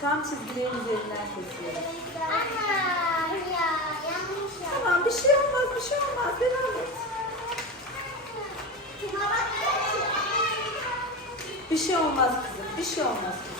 Tam çizgilerin gireyim üzerinden kesiyoruz. Ana, ya, yanlış. tamam ya. bir şey olmaz, bir şey olmaz. Devam et. Bir şey olmaz kızım, bir şey olmaz kızım.